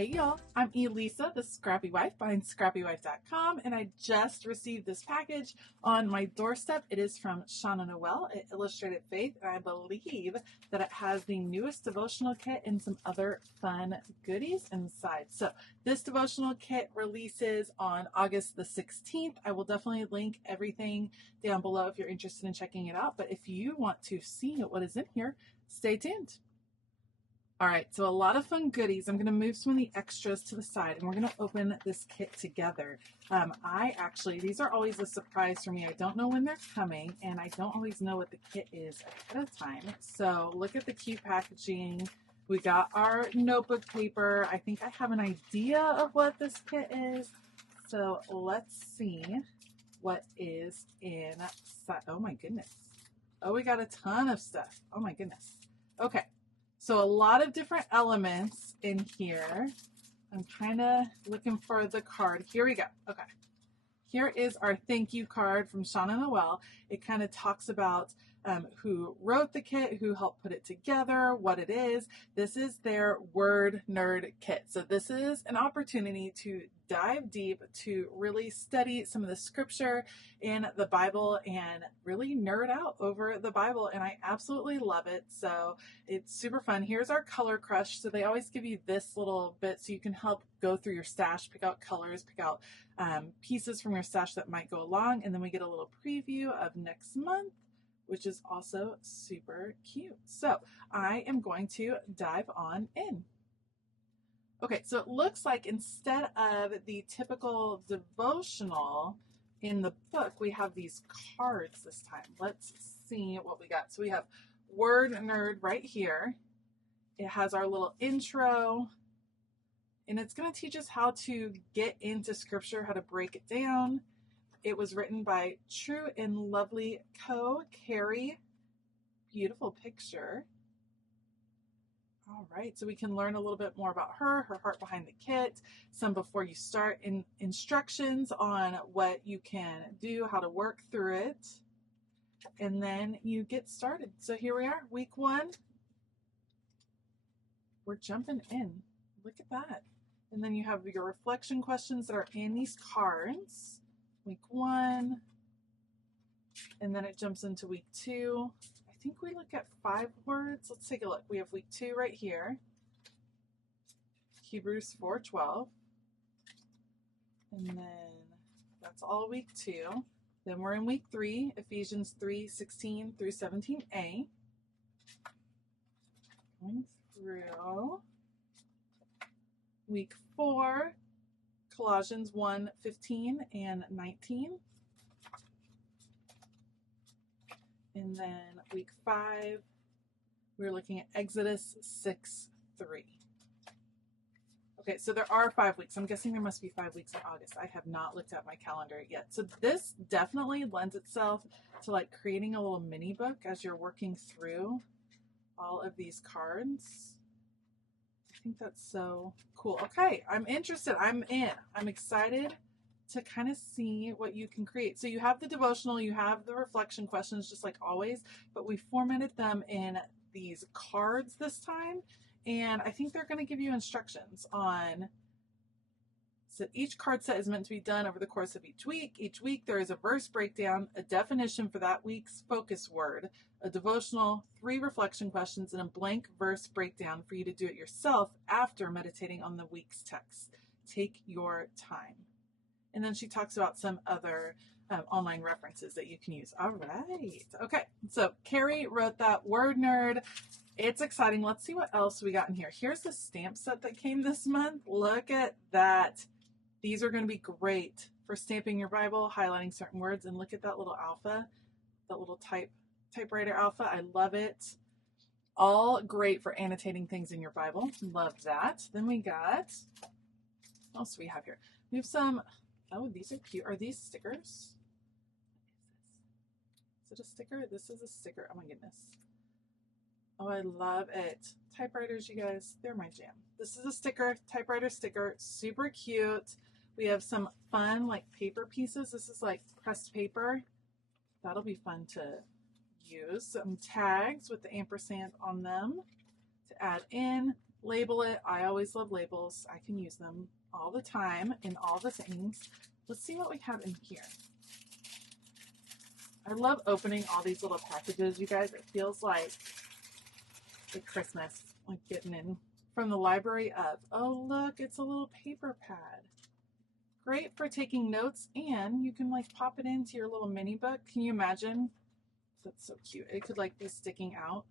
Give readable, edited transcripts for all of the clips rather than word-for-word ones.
Hey y'all, I'm Elisa, the Scrappy Wife behind ScrappyWife.com, and I just received this package on my doorstep. It is from Shauna Noel at Illustrated Faith, and I believe that it has the newest devotional kit and some other fun goodies inside. So this devotional kit releases on August the 16th. I will definitely link everything down below if you're interested in checking it out, but if you want to see what is in here, stay tuned. All right, so a lot of fun goodies. I'm going to move some of the extras to the side, and we're going to open this kit together. These are always a surprise for me. I don't know when they're coming, and I don't always know what the kit is ahead of time. So look at the cute packaging. We got our notebook paper. I think I have an idea of what this kit is. So let's see what is inside. Oh my goodness. Oh, we got a ton of stuff. Oh my goodness. Okay. So a lot of different elements in here. I'm kind of looking for the card. Here we go. Okay. Here is our thank you card from Shauna Noel. It kind of talks about who wrote the kit, who helped put it together, what it is. This is their Word Nerd kit. So this is an opportunity to dive deep, to really study some of the scripture in the Bible and really nerd out over the Bible. And I absolutely love it. So it's super fun. Here's our color crush. So they always give you this little bit so you can help go through your stash, pick out colors, pick out pieces from your stash that might go along. And then we get a little preview of next month, which is also super cute. So I am going to dive on in. Okay, so it looks like instead of the typical devotional in the book, we have these cards this time. Let's see what we got. So we have Word Nerd right here. It has our little intro, and it's going to teach us how to get into scripture, how to break it down. It was written by True and Lovely Carrie. Beautiful picture. All right, so we can learn a little bit more about her heart behind the kit, some before you start, instructions on what you can do, how to work through it, and then you get started. So here we are, week 1. We're jumping in. Look at that. And then you have your reflection questions that are in these cards. Week 1, and then it jumps into week 2. I think we look at 5 words. Let's take a look. We have week 2 right here. Hebrews 4:12. And then that's all week 2. Then we're in week 3, Ephesians 3:16 through 17a. Going through. Week 4, Colossians 1:15 and 19. And then week 5, we're looking at Exodus 6:3. Okay, so there are 5 weeks. I'm guessing there must be 5 weeks in August. I have not looked at my calendar yet. So this definitely lends itself to like creating a little mini book as you're working through all of these cards. I think that's so cool. Okay, I'm interested. I'm in. I'm excited to kind of see what you can create. So you have the devotional, you have the reflection questions, just like always, but we formatted them in these cards this time. And I think they're going to give you instructions on, so each card set is meant to be done over the course of each week. Each week there is a verse breakdown, a definition for that week's focus word, a devotional, 3 reflection questions, and a blank verse breakdown for you to do it yourself after meditating on the week's text. Take your time. And then she talks about some other online references that you can use. All right. Okay. So Carrie wrote that. Word Nerd. It's exciting. Let's see what else we got in here. Here's the stamp set that came this month. Look at that. These are going to be great for stamping your Bible, highlighting certain words. And look at that little alpha, that little typewriter alpha. I love it. All great for annotating things in your Bible. Love that. Then we got, what else do we have here? We have some, oh, these are cute. Are these stickers? Is it a sticker? This is a sticker. Oh my goodness. Oh, I love it. Typewriters, you guys, they're my jam. This is a sticker, typewriter sticker, super cute. We have some fun like paper pieces. This is like pressed paper. That'll be fun to use. Some tags with the ampersand on them to add in. label it. I always love labels. I can use them all the time in all the things. Let's see what we have in here. I love opening all these little packages, you guys. It feels like Christmas, like getting in from the library of. Oh, look, it's a little paper pad. Great for taking notes, and you can like pop it into your little mini book. Can you imagine? That's so cute. It could like be sticking out.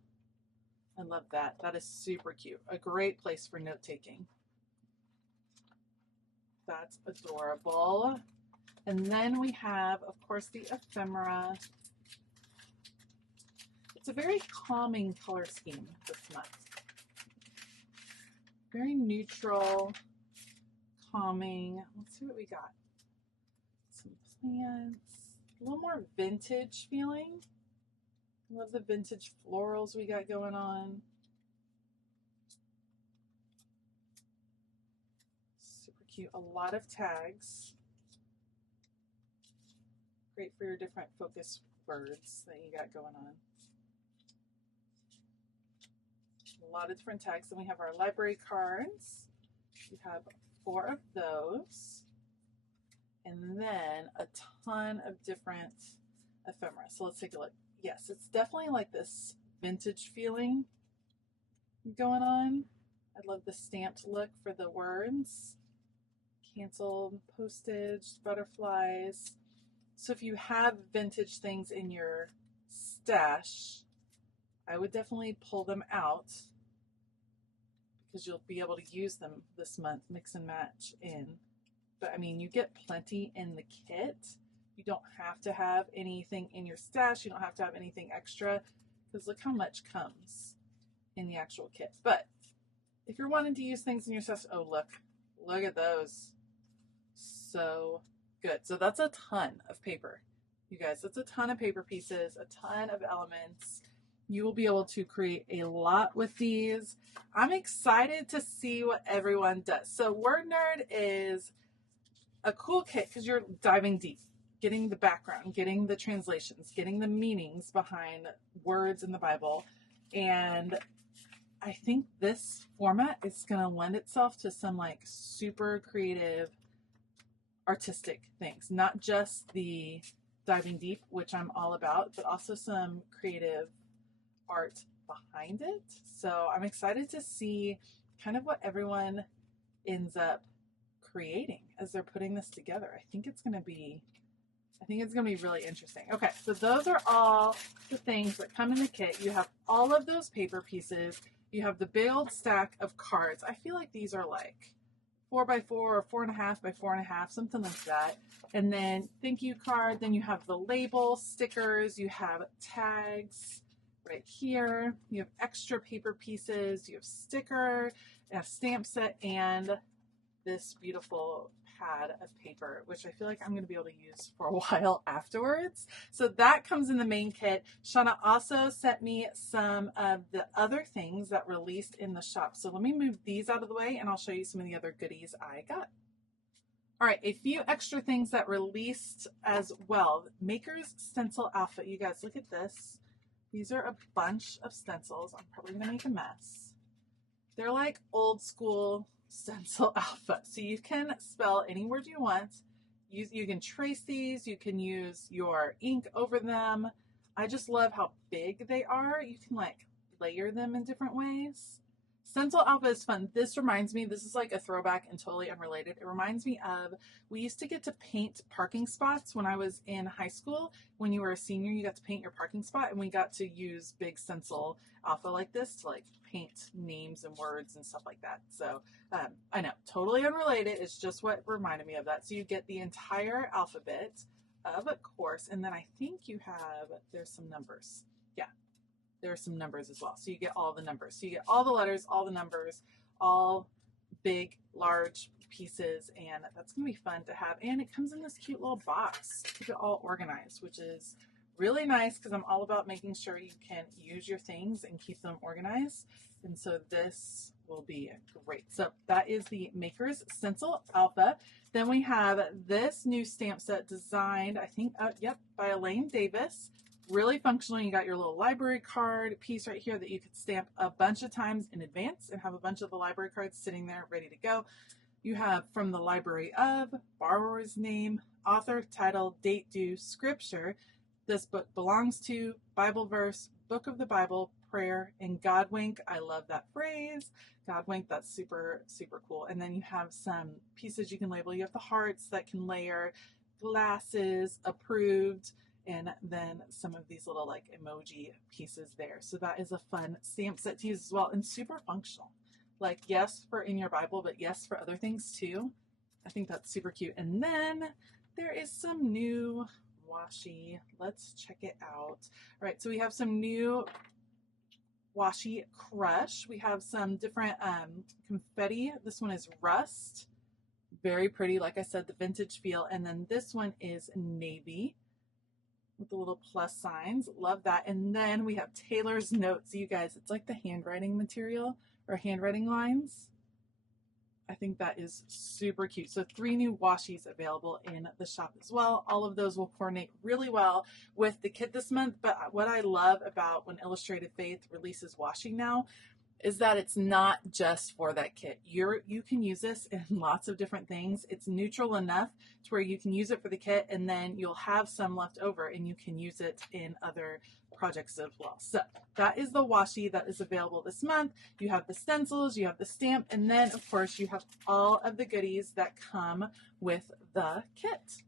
I love that. That is super cute. A great place for note taking. That's adorable. And then we have, of course, the ephemera. It's a very calming color scheme this month. Very neutral, calming. Let's see what we got. Some plants. A little more vintage feeling. Love the vintage florals we got going on. Super cute. A lot of tags. Great for your different focus words that you got going on. A lot of different tags. Then we have our library cards. We have 4 of those. And then a ton of different ephemera. So let's take a look. Yes, it's definitely like this vintage feeling going on. I love the stamped look for the words. Canceled, postage, butterflies. So if you have vintage things in your stash, I would definitely pull them out because you'll be able to use them this month, mix and match in. But I mean, you get plenty in the kit. You don't have to have anything in your stash. You don't have to have anything extra because look how much comes in the actual kit. But if you're wanting to use things in your stash, oh, look at those. So good. So that's a ton of paper, you guys. That's a ton of paper pieces, a ton of elements. You will be able to create a lot with these. I'm excited to see what everyone does. So Word Nerd is a cool kit because you're diving deep, getting the background, getting the translations, getting the meanings behind words in the Bible. And I think this format is going to lend itself to some like super creative artistic things, not just the diving deep, which I'm all about, but also some creative art behind it. So I'm excited to see kind of what everyone ends up creating as they're putting this together. I think it's going to be really interesting. Okay, so those are all the things that come in the kit. You have all of those paper pieces. You have the big old stack of cards. I feel like these are like 4x4 or 4.5x4.5, something like that. And then thank you card. Then you have the label, stickers. You have tags right here. You have extra paper pieces. You have sticker, a stamp set, and this beautiful pad of paper, which I feel like I'm going to be able to use for a while afterwards. So that comes in the main kit. Shauna also sent me some of the other things that released in the shop. So let me move these out of the way and I'll show you some of the other goodies I got. All right, a few extra things that released as well. Maker's Stencil Alpha. You guys, look at this. These are a bunch of stencils. I'm probably going to make a mess. They're like old school Stencil Alpha. So you can spell any word you want. You can trace these. You can use your ink over them. I just love how big they are. You can like layer them in different ways. Stencil Alpha is fun. This reminds me, this is like a throwback and totally unrelated. It reminds me of, we used to get to paint parking spots when I was in high school. When you were a senior, you got to paint your parking spot, and we got to use big Stencil Alpha like this to like paint names and words and stuff like that. So I know, totally unrelated. It's just what reminded me of that. So you get the entire alphabet of a course, and then I think you have, there's some numbers. Yeah. There are some numbers as well. So you get all the numbers. So you get all the letters, all the numbers, all big, large pieces, and that's going to be fun to have. And it comes in this cute little box to keep it all organized, which is really nice because I'm all about making sure you can use your things and keep them organized. And so this will be great. So that is the Maker's Stencil Alpha. Then we have this new stamp set designed, I think, by Elaine Davis. Really functional. You got your little library card piece right here that you could stamp a bunch of times in advance and have a bunch of the library cards sitting there ready to go. You have from the library of, borrower's name, author, title, date due, scripture, this book belongs to, Bible verse, book of the Bible, prayer, and God wink. I love that phrase. God wink, that's super, super cool. And then you have some pieces you can label. You have the hearts that can layer, glasses, approved, and then some of these little like emoji pieces there. So that is a fun stamp set to use as well, and super functional. Like, yes, for in your Bible, but yes, for other things too. I think that's super cute. And then there is some new washi. Let's check it out. All right, so we have some new washi crush. We have some different confetti. This one is rust. Very pretty, like I said, the vintage feel. And then this one is navy with the little plus signs. Love that. And then we have Taylor's Notes. You guys, it's like the handwriting material or handwriting lines. I think that is super cute. So 3 new washi's available in the shop as well. All of those will coordinate really well with the kit this month. But what I love about when Illustrated Faith releases washi now is that it's not just for that kit. You can use this in lots of different things. It's neutral enough to where you can use it for the kit, and then you'll have some left over and you can use it in other projects as well. So that is the washi that is available this month. You have the stencils, you have the stamp, and then of course you have all of the goodies that come with the kit.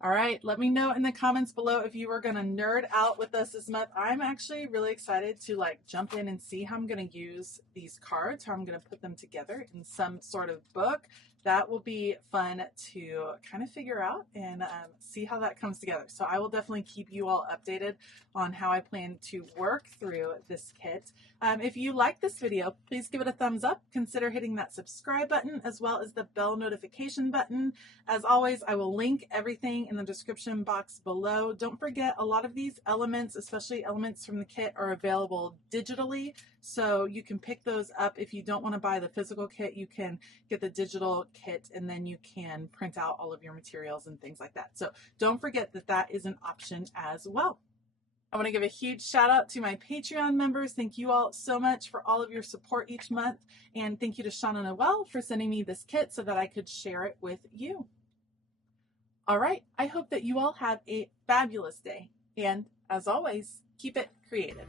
All right, let me know in the comments below if you are going to nerd out with us this month. I'm actually really excited to like jump in and see how I'm going to use these cards, how I'm going to put them together in some sort of book. That will be fun to kind of figure out and see how that comes together. So I will definitely keep you all updated on how I plan to work through this kit. If you like this video, please give it a thumbs up. Consider hitting that subscribe button as well as the bell notification button. As always, I will link everything in the description box below. Don't forget, a lot of these elements, especially elements from the kit, are available digitally. So you can pick those up. If you don't want to buy the physical kit, you can get the digital kit and then you can print out all of your materials and things like that. So don't forget that that is an option as well. I want to give a huge shout out to my Patreon members. Thank you all so much for all of your support each month. And thank you to Shauna Noel for sending me this kit so that I could share it with you. All right. I hope that you all have a fabulous day. And as always, keep it creative.